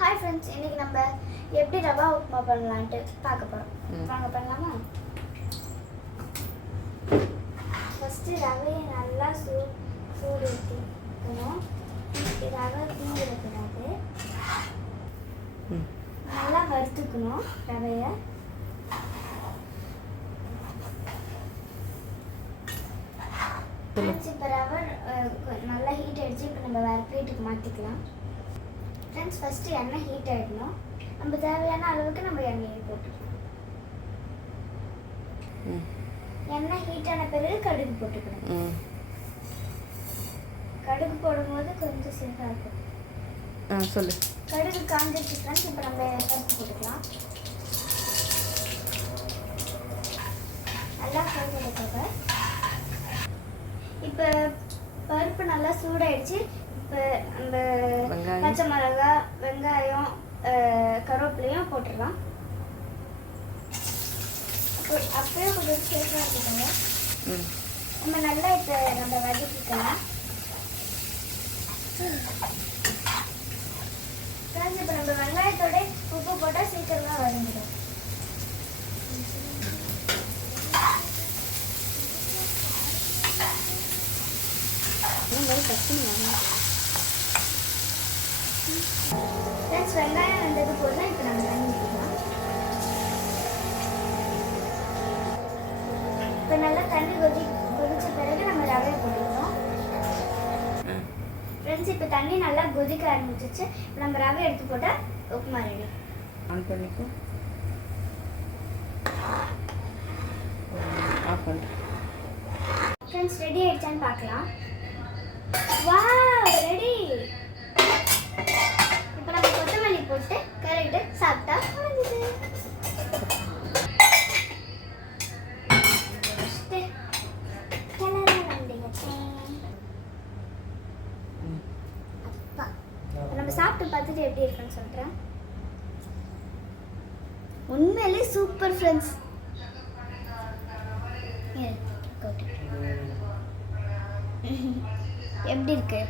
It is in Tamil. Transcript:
ஹாய் ஃப்ரெண்ட்ஸ், இன்னைக்கு நம்ம எப்படி ரவா உப்புமா பண்ணலான்ட்டு பார்க்க போகிறோம். வாங்க பண்ணலாமா? ஃபஸ்ட்டு ரவையை நல்லா சூடு ஊற்றிக்கணும். ரவை தூங்கிடக்கூடாது. நல்லா வறுத்துக்கணும் ரவையை. இப்போ ரவை நல்லா ஹீட் ஆகிடுச்சு. இப்போ நம்ம வேறு பிளேட்டுக்கு மாற்றிக்கலாம். ஃப்ரெண்ட்ஸ், ஃபஸ்ட்டு எண்ணெய் ஹீட் ஆகிடணும். நம்ம தேவையான அளவுக்கு நம்ம எண்ணெயை போட்டுக்கலாம். எண்ணெய் ஹீட் ஆன பிறகு கடுகு போட்டுக்கணும். கடுகு போடும்போது கொஞ்சம் சிறப்பாக இருக்கும். சொல்லு. கடுகு காஞ்சிருச்சு ஃப்ரெண்ட்ஸ். இப்போ நம்ம பருப்பு போட்டுக்கலாம். நல்லா காய்ச்சதுக்காக இப்போ பருப்பு நல்லா சூடாயிடுச்சு. இப்போ நம்ம பச்சை மிளகா, வெங்காயம், கருவேப்பிலையும் போட்டுடலாம். அப்பயே கொஞ்சம் சேஃபாக இருக்குங்க. நம்ம நல்லா இப்போ நம்ம வதக்கிக்கலாம். இப்போ நம்ம வெங்காயத்தோட உப்பு போட்டால் சீக்கிரமாக வதங்கிடும். ஃப்ரெண்ட்ஸ், வெங்காயம் வந்தது போதும். இப்போ நம்ம தண்ணி ஊற்றிக்கலாம். இப்போ நல்லா தண்ணி கொதிச்ச பிறகு நம்ம ரவையை போட்டுக்கிறோம். ஃப்ரெண்ட்ஸ், இப்போ தண்ணி நல்லா கொதிக்க ஆரம்பிச்சிச்சு. இப்போ நம்ம ரவை எடுத்து போட்டால் உப்புமா ரெடி. ஆன் பண்ணிக்கோ. ஆஃப் பண்ணு. ஃப்ரெண்ட்ஸ், ரெடி ஆயிடுச்சான்னு பார்க்கலாம். Wow, ready. இப்போ நம்ம கொத்தமல்லி போட்டு கரெக்டு சாப்பிட்டா முடிஞ்சுது. நம்ம சாப்பிட்டு பார்த்துட்டு எப்படி இருக்குன்னு சொல்கிறேன். உண்மையிலே சூப்பர் ஃப்ரெண்ட்ஸ். எப்படி இருக்கு?